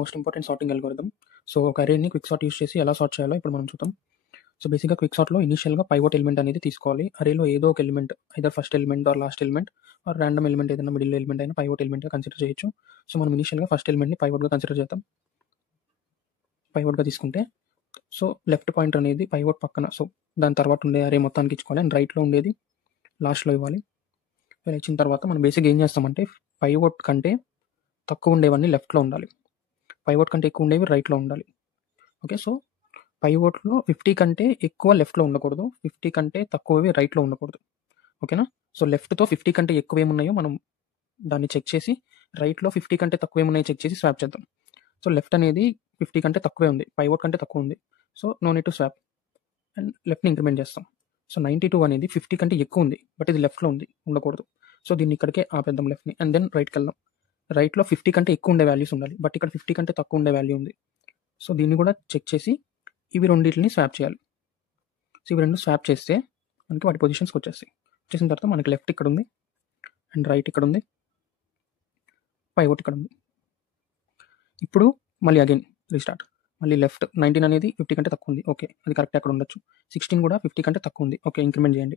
Most important sorting algorithm. So, ఒక అరేని quick sort use చేసి ఎలా సార్ట్ చేయాలో ఇప్పుడు మనం చూద్దాం. సో, బేసిక్‌గా క్విక్ సార్ట్‌లో ఇనీషియల్‌గా పైవోట్ ఎలిమెంట్ అనేది తీసుకోవాలి. అరేలో ఏదో ఒక element either first element or last element or random element ఏదైనా మిడిల్ ఎలిమెంట్ అయినా పైవోట్ ఎలిమెంట్‌గా కన్సిడర్ చేయొచ్చు. సో, మనం ఇనీషియల్‌గా ఫస్ట్ ఎలిమెంట్‌ని పైవోట్‌గా కన్సిడర్ చేద్దాం. పైవోట్‌గా తీసుకుంటే సో, లెఫ్ట్ పాయింటర్ అనేది పైవోట్ పక్కన, సో, దాని తర్వాత ఉండే అరే మొత్తానికి ఇచ్చుకోవాలి. అండ్ రైట్‌లో ఉండేది లాస్ట్‌లో ఇవ్వాలి. ఇలా ఇచ్చిన తర్వాత మనం బేసిక్‌గా ఏం చేస్తామంటే పైవోట్ కంటే తక్కువ ఉండేవన్నీ లెఫ్ట్‌లో ఉండాలి. పైవోట్ కంటే ఎక్కువ ఉండేవి రైట్‌లో ఉండాలి. ఓకే. సో, పైవోట్‌లో 50 కంటే ఎక్కువ లెఫ్ట్‌లో ఉండకూడదు. 50 కంటే తక్కువవి రైట్‌లో ఉండకూడదు. ఓకేనా? సో, లెఫ్ట్‌తో 50 కంటే ఎక్కువేమున్నాయో మనం దాన్ని చెక్ చేసి, రైట్‌లో 50 కంటే తక్కువేమున్నాయో చెక్ చేసి స్వాప్ చేద్దాం. సో, లెఫ్ట్ అనేది 50 కంటే తక్కువే ఉంది. పైవోట్ కంటే తక్కువ ఉంది. So, no need to swap. And లెఫ్ట్‌ని ఇంక్రిమెంట్ చేస్తాం. సో, 92 అనేది 50 కంటే ఎక్కువ ఉంది. బట్ ఇది లెఫ్ట్‌లో ఉంది. ఉండకూడదు. సో, దీన్ని ఇక్కడికే ఆపేద్దాం లెఫ్ట్‌ని. And then రైట్‌కెళ్దాం. రైట్‌లో 50 కంటే ఎక్కువ ఉండే వాల్యూస్ ఉండాలి. బట్ ఇక్కడ 50 కంటే తక్కువ ఉండే వాల్యూ ఉంది. సో, దీన్ని కూడా చెక్ చేసి ఇవి రెండిటిని స్వాప్ చేయాలి. సో, ఇవి రెండు స్వాప్ చేస్తే మనకి వాటి పొజిషన్స్‌కి వచ్చేస్తాయి. వచ్చేసిన తర్వాత మనకి లెఫ్ట్ ఇక్కడ ఉంది. అండ్ రైట్ ఇక్కడ ఉంది. పైవోట్ ఇక్కడ ఉంది. ఇప్పుడు మళ్ళీ అగైన్ రీస్టార్ట్. మళ్ళీ లెఫ్ట్ 19 అనేది 50 కంటే తక్కువ ఉంది. ఓకే. అది కరెక్టే అక్కడ ఉండొచ్చు. 16 కూడా 50 కంటే తక్కువ ఉంది. ఓకే. ఇంక్రిమెంట్ చేయండి.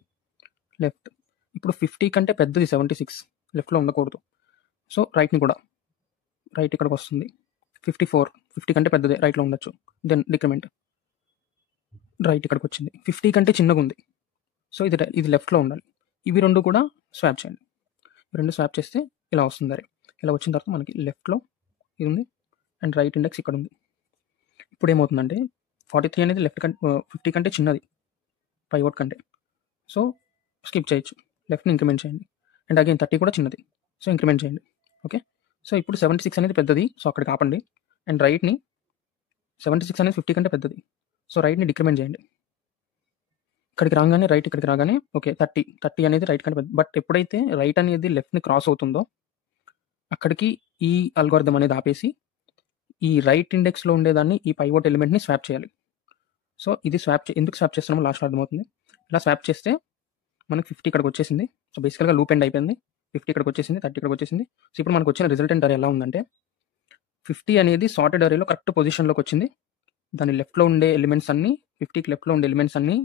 లెఫ్ట్. ఇప్పుడు 50 కంటే పెద్దది 76 లెఫ్ట్‌లో ఉండకూడదు. సో, రైట్‌ని కూడా. రైట్ ఇక్కడికి వస్తుంది. 54 50 కంటే పెద్దదే రైట్‌లో ఉండొచ్చు. Then decrement. రైట్ ఇక్కడికి వచ్చింది. 50 కంటే చిన్నగా ఉంది. సో, ఇది లెఫ్ట్‌లో ఉండాలి. ఇవి రెండు కూడా స్వాప్ చేయండి. ఈ రెండు స్వాప్ చేస్తే ఇలా వస్తుంది అరే. ఇలా వచ్చిన తర్వాత మనకి లెఫ్ట్‌లో ఇది ఉంది. అండ్ రైట్ ఇండెక్స్ ఇక్కడ ఉంది. ఇప్పుడు ఏమవుతుందంటే 43 అనేది 50 కంటే చిన్నది పైవోట్ కంటే. సో, స్కిప్ చేయొచ్చు. లెఫ్ట్‌ని ఇంక్రిమెంట్ చేయండి. అండ్ అగైన్ 30 కూడా చిన్నది. సో, ఇంక్రిమెంట్ చేయండి. ఓకే. సో, ఇప్పుడు 76 అనేది పెద్దది. సో, అక్కడికి ఆపండి. అండ్ రైట్‌ని 76 అనేది 50 కంటే పెద్దది. సో, రైట్‌ని డిక్రిమెంట్ చేయండి. ఇక్కడికి రాగానే రైట్ ఇక్కడికి రాగానే ఓకే 30 అనేది రైట్ కంటే పెద్ద. బట్ ఎప్పుడైతే రైట్ అనేది లెఫ్ట్‌ని క్రాస్ అవుతుందో అక్కడికి ఈ అల్గోరిథం అనేది ఆపేసి ఈ రైట్ ఇండెక్స్‌లో ఉండేదాన్ని ఈ పైవోట్ ఎలిమెంట్‌ని స్వాప్ చేయాలి. సో, ఇది ఎందుకు స్వాప్ చేస్తున్నామో లాస్ట్‌లో అర్థమవుతుంది. ఇలా స్వాప్ చేస్తే మనకి 50 ఇక్కడికి వచ్చేసింది. సో, బేసికల్‌గా లూప్ ఎండ్ అయిపోయింది. 50 ఇక్కడికి వచ్చేసింది. 30 ఇక్కడికి వచ్చేసింది. సో, ఇప్పుడు మనకు వచ్చిన రిజల్టెంట్ అరే ఎలా ఉందంటే 50 అనేది సార్టెడ్ అరేలో కరెక్ట్ పొజిషన్‌లోకి వచ్చింది. దాని లెఫ్ట్‌లో ఉండే ఎలిమెంట్స్ అన్నీ 50కి లెఫ్ట్‌లో ఉండే ఎలిమెంట్స్ అన్నీ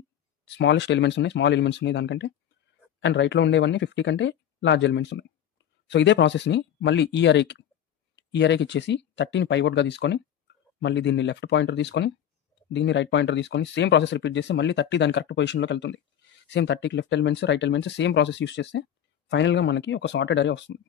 స్మాలెస్ట్ ఎలిమెంట్స్ ఉన్నాయి. స్మాల్ ఎలిమెంట్స్ ఉన్నాయి దానికంటే. అండ్ రైట్‌లో ఉండేవన్నీ 50 కంటే లార్జ్ ఎలిమెంట్స్ ఉన్నాయి. సో, ఇదే ప్రాసెస్‌ని మళ్ళీ ఈ అరేకి ఇచ్చేసి 30ని పైవోట్‌గా తీసుకొని మళ్ళీ దీన్ని లెఫ్ట్ పాయింటర్ తీసుకొని దీన్ని రైట్ పాయింటర్ తీసుకొని సేమ్ ప్రాసెస్ రిపీట్ చేస్తే మళ్ళీ 30 దాని కరెక్ట్ పొజిషన్‌లోకి వెళ్తుంది. సేమ్ 30కి left elements right elements same process use చేస్తే ఫైనల్‌గా మనకి ఒక సార్టెడ్ అరే వస్తుంది.